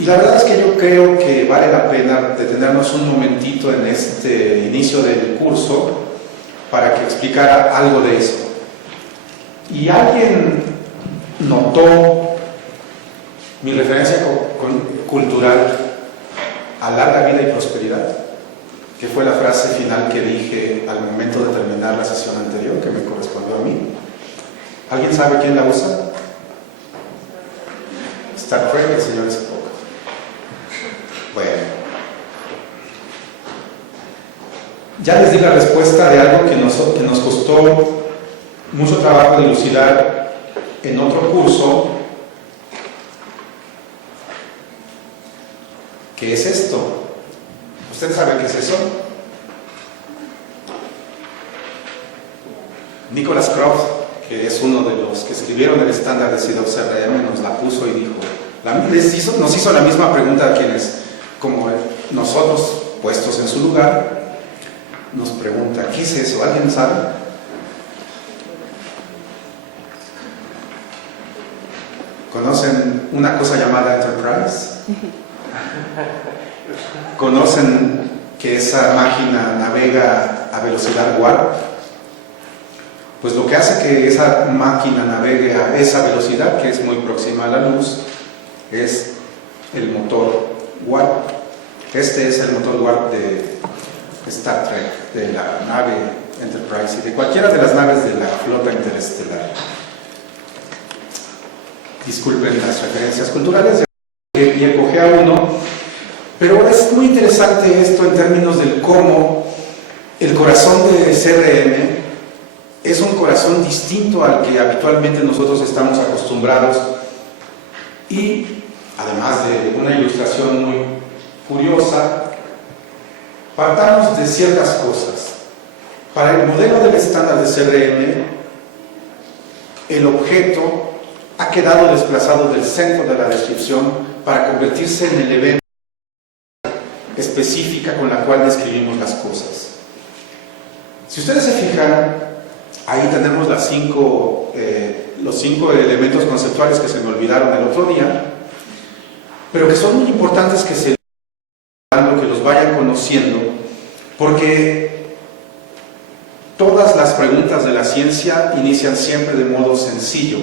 Y la verdad es que yo creo que vale la pena detenernos un momentito en este inicio del curso para que explicara algo de eso. ¿Y alguien notó mi referencia cultural a larga vida y prosperidad? Que fue la frase final que dije al momento de terminar la sesión anterior, que me correspondió a mí. ¿Alguien sabe quién la usa? Star Trek, el señor Spock. Bueno, ya les di la respuesta de algo que nos costó mucho trabajo dilucidar en otro curso. ¿Qué es esto? ¿Ustedes saben qué es eso? Nicholas Croft, que es uno de los que escribieron el estándar de CDOC CRM, nos la puso y dijo, nos hizo la misma pregunta a quienes, como nosotros, puestos en su lugar, nos pregunta, ¿qué es eso? ¿Alguien sabe? ¿Conocen una cosa llamada Enterprise? ¿Conocen que esa máquina navega a velocidad warp? Pues lo que hace que esa máquina navegue a esa velocidad, que es muy próxima a la luz, es el motor warp. Este es el motor warp de Star Trek, de la nave Enterprise y de cualquiera de las naves de la flota interestelar. Disculpen las referencias culturales, y escogí a uno, pero es muy interesante esto en términos de cómo el corazón de CRM es un corazón distinto al que habitualmente nosotros estamos acostumbrados, y además de una ilustración muy curiosa, partamos de ciertas cosas. Para el modelo del estándar de CRM, el objeto ha quedado desplazado del centro de la descripción para convertirse en el evento específica con la cual describimos las cosas. Si ustedes se fijan, ahí tenemos los cinco elementos conceptuales que se me olvidaron el otro día, pero que son muy importantes que los vayan conociendo, porque todas las preguntas de la ciencia inician siempre de modo sencillo: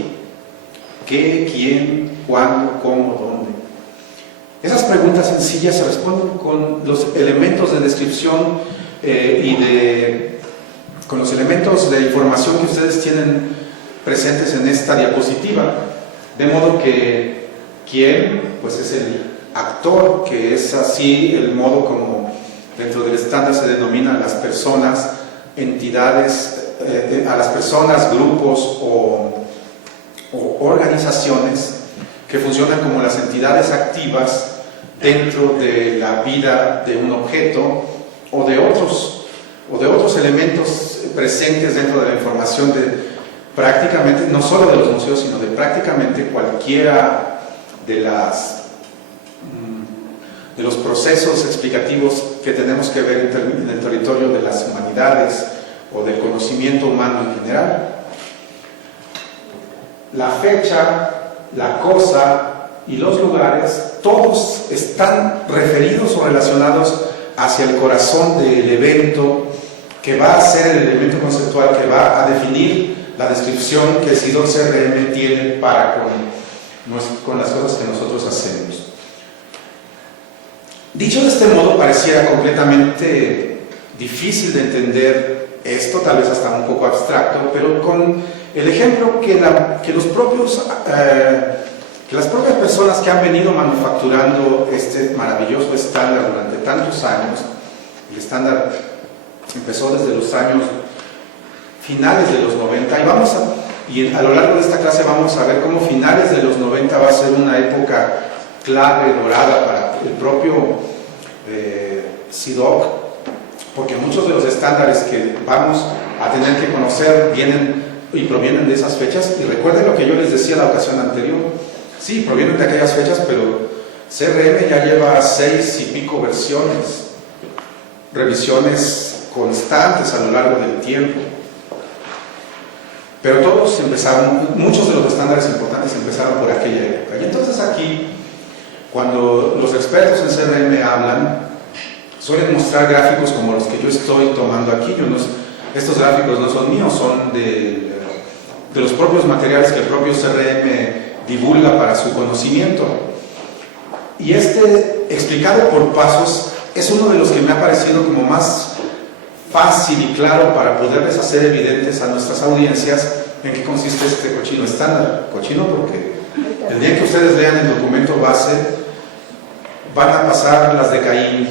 ¿qué, quién, cuándo, cómo, dónde? Esas preguntas sencillas se responden con los elementos de descripción con los elementos de información que ustedes tienen presentes en esta diapositiva, de modo que ¿quién? Pues es el actor, que es así el modo como dentro del estándar se denominan las personas, entidades, a las personas, grupos o organizaciones que funcionan como las entidades activas dentro de la vida de un objeto o de otros elementos presentes dentro de la información de prácticamente, no solo de los museos, sino de prácticamente cualquiera de los procesos explicativos que tenemos que ver en el territorio de las humanidades o del conocimiento humano en general. La fecha, la cosa y los lugares, todos están referidos o relacionados hacia el corazón del evento, que va a ser el elemento conceptual que va a definir la descripción que CDOC CRM tiene para con las cosas que nosotros hacemos. Dicho de este modo, pareciera completamente difícil de entender esto, tal vez hasta un poco abstracto, pero con el ejemplo que las propias personas que han venido manufacturando este maravilloso estándar durante tantos años, el estándar empezó desde los años finales de los 90, y a lo largo de esta clase vamos a ver cómo finales de los 90 va a ser una época clave, dorada para el propio CDOC, porque muchos de los estándares que vamos a tener que conocer vienen y provienen de esas fechas. Y recuerden lo que yo les decía la ocasión anterior, sí, provienen de aquellas fechas, pero CRM ya lleva 6 y pico versiones, revisiones constantes a lo largo del tiempo. Pero todos empezaron, muchos de los estándares importantes empezaron por aquella época. Y entonces aquí Cuando los expertos en CRM hablan, suelen mostrar gráficos como los que yo estoy tomando aquí. Estos gráficos no son míos, son de los propios materiales que el propio CRM divulga para su conocimiento. Y explicado por pasos, es uno de los que me ha parecido como más fácil y claro para poderles hacer evidentes a nuestras audiencias en qué consiste este cochino estándar. Cochino porque el día que ustedes lean el documento base, van a pasar las de Caín,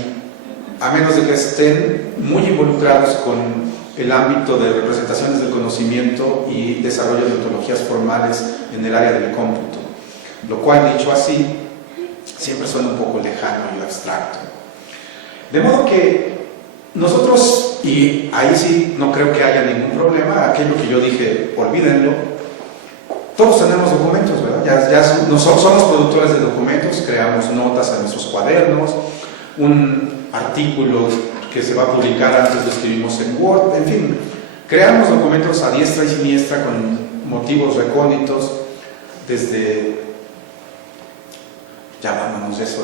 a menos de que estén muy involucrados con el ámbito de representaciones del conocimiento y desarrollo de ontologías formales en el área del cómputo, lo cual, dicho así, siempre suena un poco lejano y abstracto. De modo que nosotros, y ahí sí no creo que haya ningún problema, aquello que yo dije, olvídenlo, todos tenemos documentos, ¿verdad? Somos productores de documentos, creamos notas en nuestros cuadernos, un artículo que se va a publicar antes lo escribimos en Word, en fin, creamos documentos a diestra y siniestra con motivos recónditos, desde, llamándonos eso,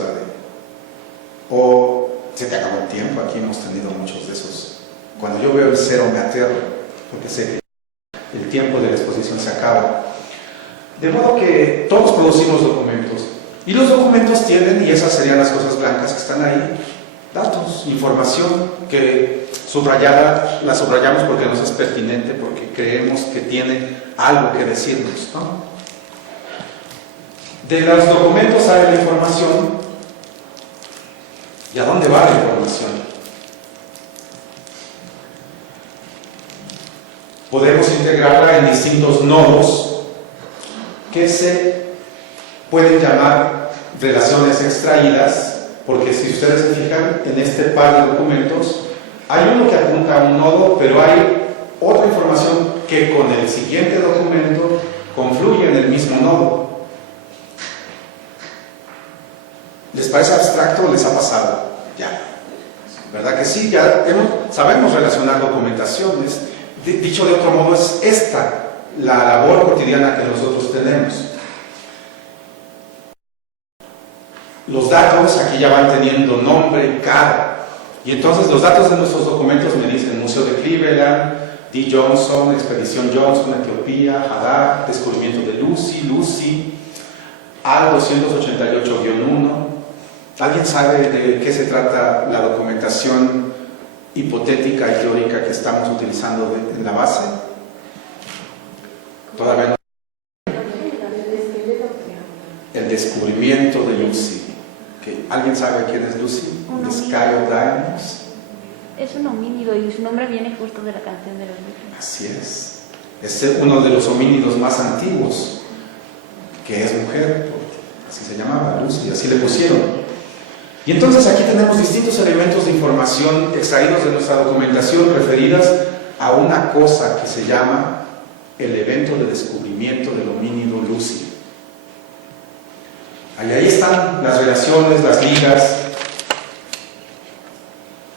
o se te acabó el tiempo. Aquí hemos tenido muchos de esos. Cuando yo veo el cero me aterro, porque sé que el tiempo de la exposición se acaba. De modo que todos producimos documentos, y los documentos tienen, y esas serían las cosas blancas que están ahí, datos, información que la subrayamos porque nos es pertinente, porque creemos que tiene algo que decirnos, ¿no? De los documentos sale la información. ¿Y a dónde va la información? Podemos integrarla en distintos nodos que se pueden llamar relaciones extraídas, porque si ustedes se fijan en este par de documentos, hay uno que apunta a un nodo, pero hay otra información que con el siguiente documento confluye en el mismo nodo. ¿Les parece abstracto o les ha pasado? Ya. ¿Verdad que sí? Ya sabemos relacionar documentaciones. Dicho de otro modo, es esta la labor cotidiana que nosotros tenemos. Los datos aquí ya van teniendo nombre y cara. Y entonces los datos de nuestros documentos me dicen Museo de Cleveland, D. Johnson, Expedición Johnson, Etiopía, Hadar, Descubrimiento de Lucy, AL 288-1. ¿Alguien sabe de qué se trata la documentación hipotética y teórica que estamos utilizando en la base? Todavía no. El descubrimiento de Lucy. ¿Alguien sabe quién es Lucy? The Sky of Diamonds. Es un homínido y su nombre viene justo de la canción de los Beatles. Así es. Es uno de los homínidos más antiguos, que es mujer, así se llamaba Lucy, así le pusieron. Y entonces aquí tenemos distintos elementos de información extraídos de nuestra documentación referidas a una cosa que se llama el evento de descubrimiento del homínido Lucy. Ahí están las relaciones, las ligas.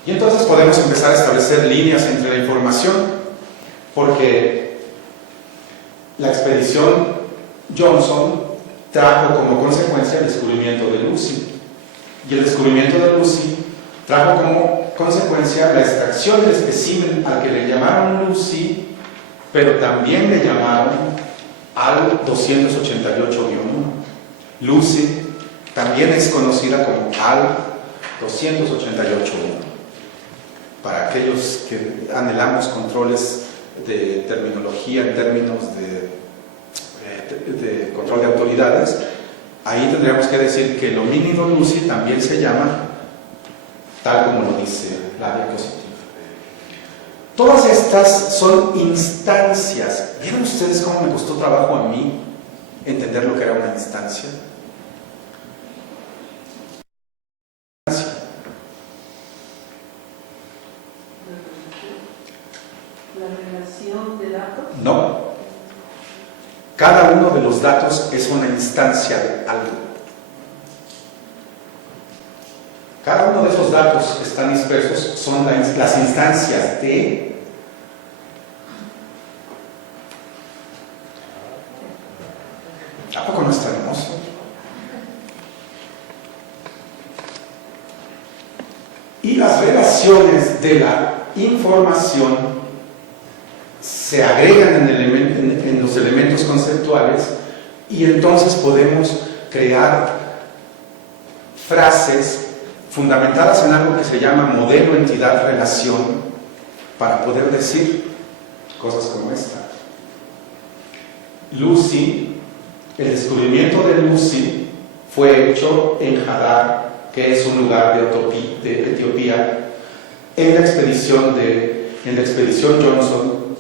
Y entonces podemos empezar a establecer líneas entre la información, porque la expedición Johnson trajo como consecuencia el descubrimiento de Lucy. Y el descubrimiento de Lucy trajo como consecuencia la extracción del espécimen al que le llamaron Lucy, pero también le llamaron AL 288-1. Lucy también es conocida como AL 288-1. Para aquellos que anhelamos controles de terminología en términos de control de autoridades, ahí tendríamos que decir que el homínido Lucy también se llama tal como lo dice la diapositiva. Todas estas son instancias. ¿Vieron ustedes cómo me costó trabajo a mí entender lo que era una instancia? ¿La relación de datos? No. Cada uno de los datos es una instancia de algo. Cada uno de esos datos que están dispersos son las instancias de ¿a poco no está hermoso? y las relaciones de la información se agregan en los elementos conceptuales y entonces podemos crear frases fundamentadas en algo que se llama modelo, entidad, relación, para poder decir cosas como esta. Lucy, el descubrimiento de Lucy fue hecho en Hadar, que es un lugar de Etiopía, en la expedición Johnson,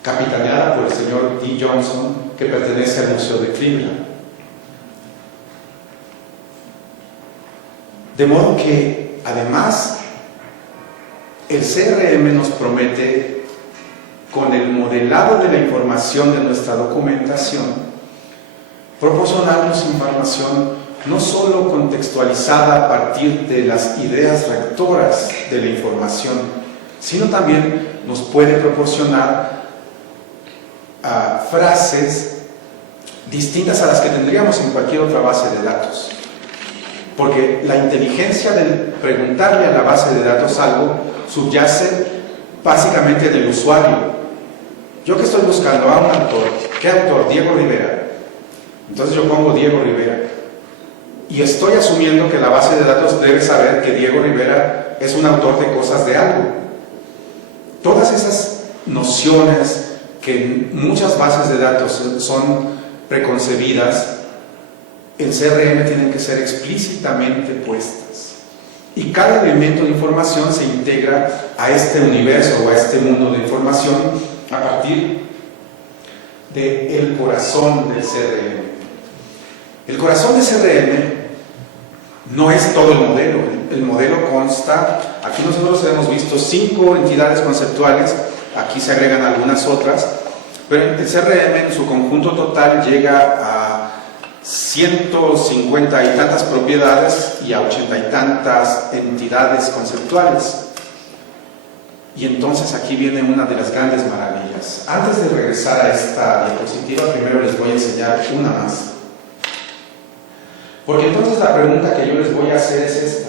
capitaneada por el señor D. Johnson, que pertenece al Museo de Cleveland. De modo que, además, el CRM nos promete, con el modelado de la información de nuestra documentación, proporcionarnos información no solo contextualizada a partir de las ideas rectoras de la información, sino también nos puede proporcionar frases distintas a las que tendríamos en cualquier otra base de datos. Porque la inteligencia del preguntarle a la base de datos algo subyace básicamente del usuario. Yo que estoy buscando a un autor, ¿qué autor? Diego Rivera. Entonces yo pongo Diego Rivera. Y estoy asumiendo que la base de datos debe saber que Diego Rivera es un autor de cosas de algo. Todas esas nociones que en muchas bases de datos son preconcebidas, en CRM tienen que ser explícitamente puestas. Y cada elemento de información se integra a este universo o a este mundo de información a partir del corazón del CRM. El corazón del CRM no es todo el modelo. El modelo consta, aquí nosotros hemos visto 5 entidades conceptuales, aquí se agregan algunas otras, pero el CRM en su conjunto total llega a 150 y tantas propiedades y a 80 y tantas entidades conceptuales. Y entonces aquí viene una de las grandes maravillas. Antes de regresar a esta diapositiva, primero les voy a enseñar una más. Porque entonces la pregunta que yo les voy a hacer es esta.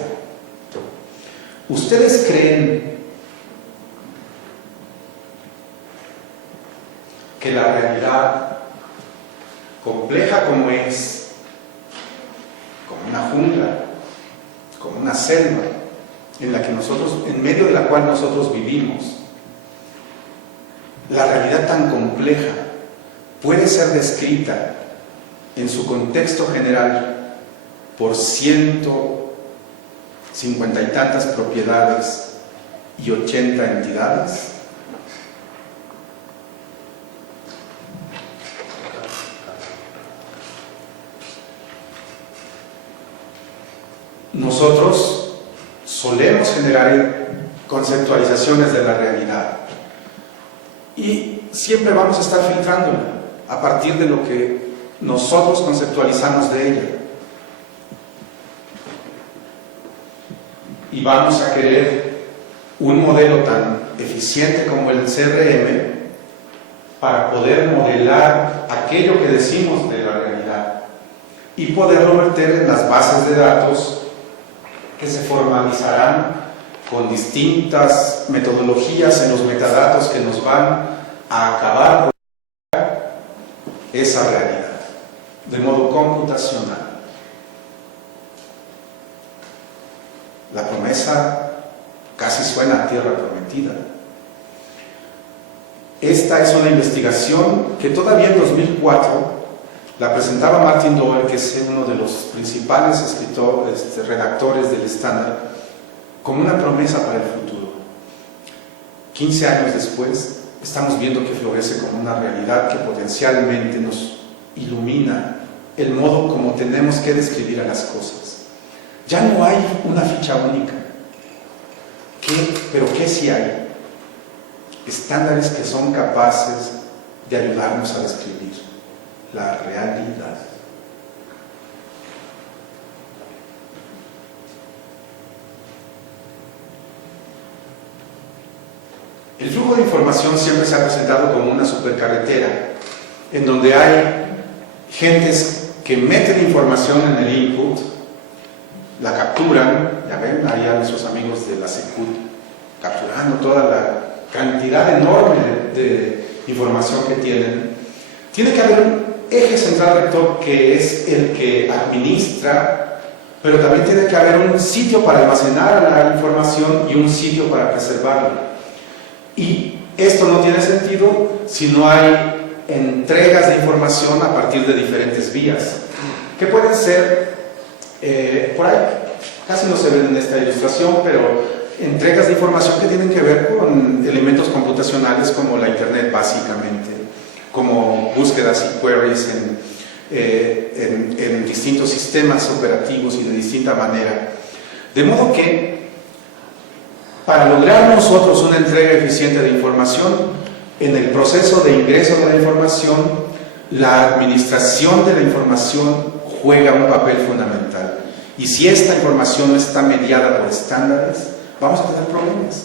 ¿Ustedes creen que la realidad, compleja como es, como una jungla, como una selva, en medio de la cual nosotros vivimos, la realidad tan compleja puede ser descrita en su contexto general por 150 y tantas propiedades y 80 entidades? Nosotros solemos generar conceptualizaciones de la realidad y siempre vamos a estar filtrándola a partir de lo que nosotros conceptualizamos de ella. Y vamos a querer un modelo tan eficiente como el CRM para poder modelar aquello que decimos de la realidad y poderlo verter en las bases de datos que se formalizarán con distintas metodologías en los metadatos que nos van a acabar por esa realidad de modo computacional. La promesa casi suena a tierra prometida. Esta es una investigación que todavía en 2004 la presentaba Martin Doyle, que es uno de los principales redactores del estándar, como una promesa para el futuro. 15 años después, estamos viendo que florece como una realidad que potencialmente nos ilumina el modo como tenemos que describir a las cosas. Ya no hay una ficha única. ¿Pero qué sí hay? Estándares que son capaces de ayudarnos a describir la realidad. El flujo de información siempre se ha presentado como una supercarretera, en donde hay gentes que meten información en el input la capturan, ya ven, ahí a nuestros amigos de la Secut, capturando toda la cantidad enorme de información que tienen. Tiene que haber un eje central rector que es el que administra, pero también tiene que haber un sitio para almacenar la información y un sitio para preservarla. Y esto no tiene sentido si no hay entregas de información a partir de diferentes vías, que pueden ser, por ahí casi no se ven en esta ilustración, pero entregas de información que tienen que ver con elementos computacionales como la Internet básicamente, como búsquedas y queries en distintos sistemas operativos y de distinta manera. De modo que, para lograr nosotros una entrega eficiente de información, en el proceso de ingreso de la información, la administración de la información juega un papel fundamental. Y si esta información no está mediada por estándares, vamos a tener problemas.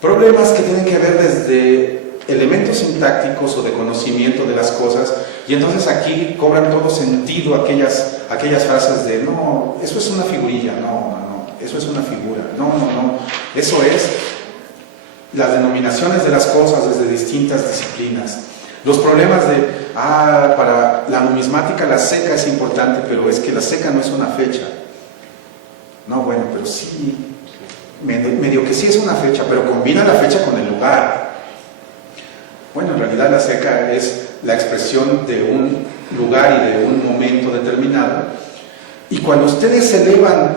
Problemas que tienen que ver desde elementos sintácticos o de conocimiento de las cosas, y entonces aquí cobran todo sentido aquellas frases de no, eso es una figurilla, no, eso es una figura, no, eso es las denominaciones de las cosas desde distintas disciplinas. Los problemas de, para la numismática la seca es importante, pero es que la seca no es una fecha. No, bueno, pero sí, medio que sí es una fecha, pero combina la fecha con el lugar. Bueno, en realidad la seca es la expresión de un lugar y de un momento determinado. Y cuando ustedes elevan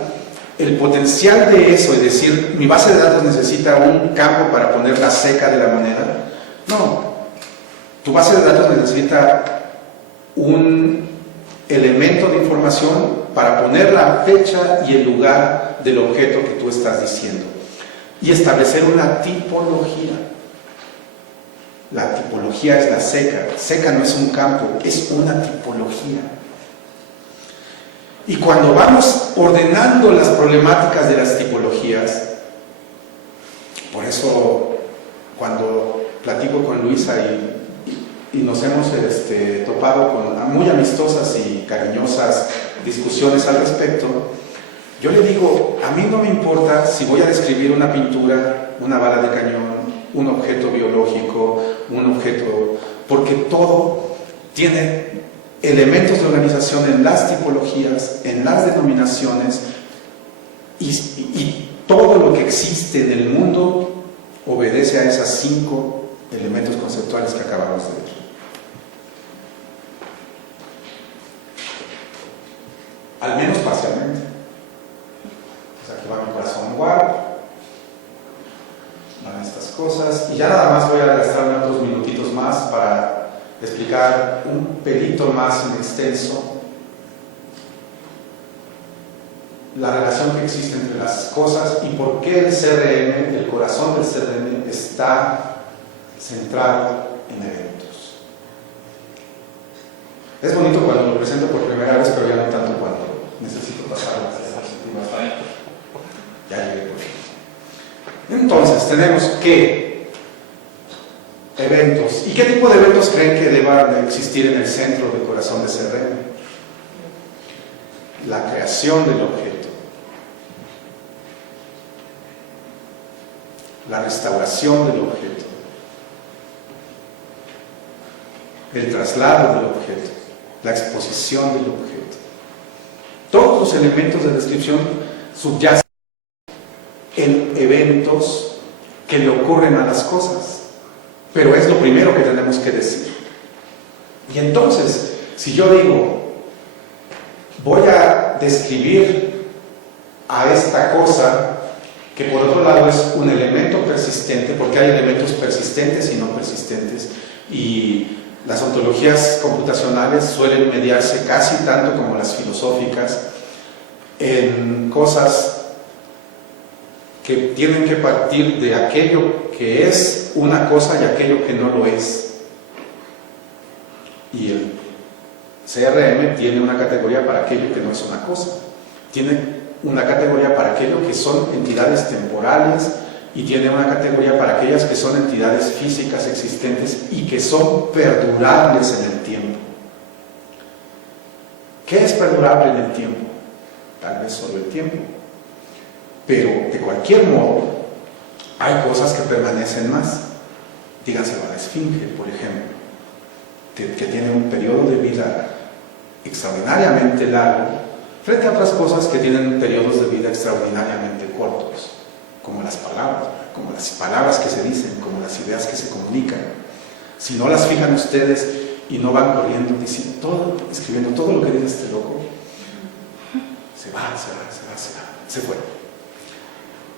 el potencial de eso, es decir, mi base de datos necesita un campo para poner la seca de la moneda, no. Tu base de datos necesita un elemento de información para poner la fecha y el lugar del objeto que tú estás diciendo y establecer una tipología. La tipología es la seca. Seca no es un campo, es una tipología. Y cuando vamos ordenando las problemáticas de las tipologías, por eso cuando platico con Luisa y nos hemos topado con muy amistosas y cariñosas discusiones al respecto, yo le digo, a mí no me importa si voy a describir una pintura, una bala de cañón, un objeto biológico, un objeto, porque todo tiene elementos de organización en las tipologías, en las denominaciones, y todo lo que existe en el mundo obedece a esas 5 elementos conceptuales que acabamos de ver. Al menos parcialmente. O sea, aquí va mi corazón, guau. Van estas cosas. Y ya nada más voy a gastarme otros minutitos más para explicar un pelito más en extenso la relación que existe entre las cosas y por qué el CRM, el corazón del CRM, está centrado en eventos. Es bonito cuando lo presento por primera vez, pero ya no tanto cuando necesito pasar las diapositivas. Ya llegué por fin. Entonces, tenemos que eventos. ¿Y qué tipo de eventos creen que deban de existir en el centro del corazón de CRM? La creación del objeto, la restauración del objeto, el traslado del objeto, la exposición del objeto. Todos los elementos de descripción subyacen en eventos que le ocurren a las cosas, pero es lo primero que tenemos que decir. Y entonces, si yo digo, voy a describir a esta cosa, que por otro lado es un elemento persistente, porque hay elementos persistentes y no persistentes, y las ontologías computacionales suelen mediarse casi tanto como las filosóficas en cosas que tienen que partir de aquello que es una cosa y aquello que no lo es. Y el CRM tiene una categoría para aquello que no es una cosa, tiene una categoría para aquello que son entidades temporales y tiene una categoría para aquellas que son entidades físicas existentes y que son perdurables en el tiempo. ¿Qué es perdurable en el tiempo? tal vez solo el tiempo. Pero de cualquier modo, hay cosas que permanecen más. Díganselo a la esfinge, por ejemplo, que tiene un periodo de vida extraordinariamente largo, frente a otras cosas que tienen periodos de vida extraordinariamente cortos, como las palabras que se dicen, como las ideas que se comunican. Si no las fijan ustedes y no van corriendo diciendo todo, escribiendo todo lo que dice este loco, se fue.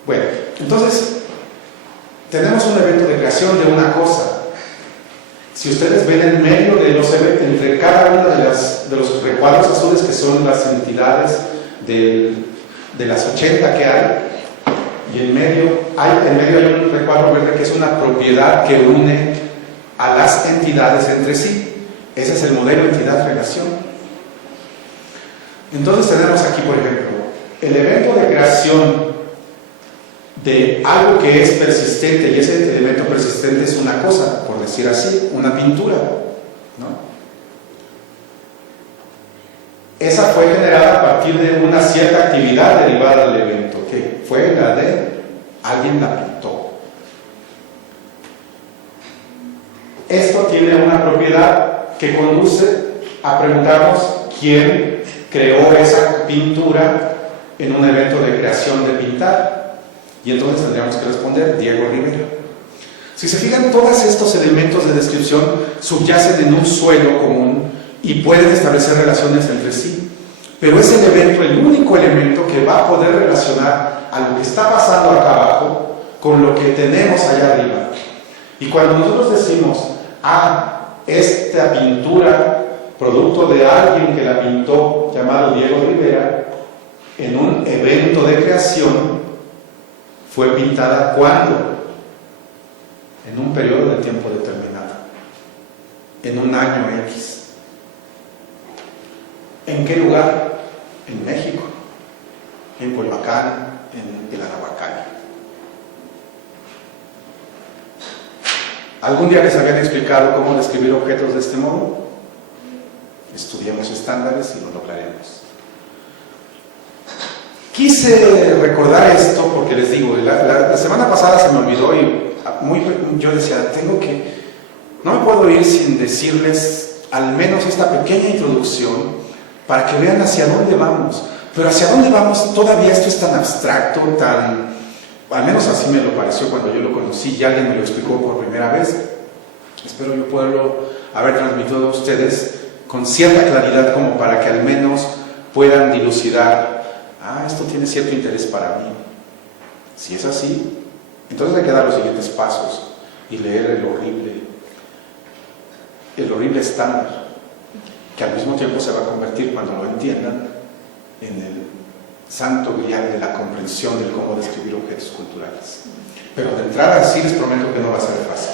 Bueno, entonces tenemos un evento de creación de una cosa. Si ustedes ven en medio de los eventos, entre cada uno de los recuadros azules, que son las entidades de las 80 que hay, y en medio hay un recuadro verde que es una propiedad que une a las entidades entre sí. Ese es el modelo entidad-relación. Entonces tenemos aquí, por ejemplo, el evento de creación de algo que es persistente, y ese elemento persistente es una cosa, por decir así, una pintura, ¿no? Esa fue generada a partir de una cierta actividad derivada del evento, que fue la de alguien la pintó. Esto tiene una propiedad que conduce a preguntarnos quién creó esa pintura en un evento de creación de pintar. Y entonces tendríamos que responder Diego Rivera. Si se fijan, todos estos elementos de descripción subyacen en un suelo común y pueden establecer relaciones entre sí. Pero es el evento, el único elemento que va a poder relacionar a lo que está pasando acá abajo con lo que tenemos allá arriba. Y cuando nosotros decimos, esta pintura, producto de alguien que la pintó, llamado Diego Rivera, en un evento de creación, fue pintada ¿cuándo? En un periodo de tiempo determinado, en un año X. ¿En qué lugar? En México, en Coyoacán, en el Arahuacán. ¿Algún día les habían explicado cómo describir objetos de este modo? Estudiemos estándares y lo lograremos. Quise recordar esto porque les digo, la semana pasada se me olvidó y yo decía, no me puedo ir sin decirles al menos esta pequeña introducción para que vean hacia dónde vamos. Pero hacia dónde vamos, todavía esto es tan abstracto, al menos así me lo pareció cuando yo lo conocí y alguien me lo explicó por primera vez. Espero yo poderlo haber transmitido a ustedes con cierta claridad como para que al menos puedan dilucidar. Esto tiene cierto interés para mí. Si es así, entonces hay que dar los siguientes pasos y leer el horrible estándar, que al mismo tiempo se va a convertir, cuando lo entiendan, en el santo grial de la comprensión de cómo describir objetos culturales. Pero de entrada sí les prometo que no va a ser fácil.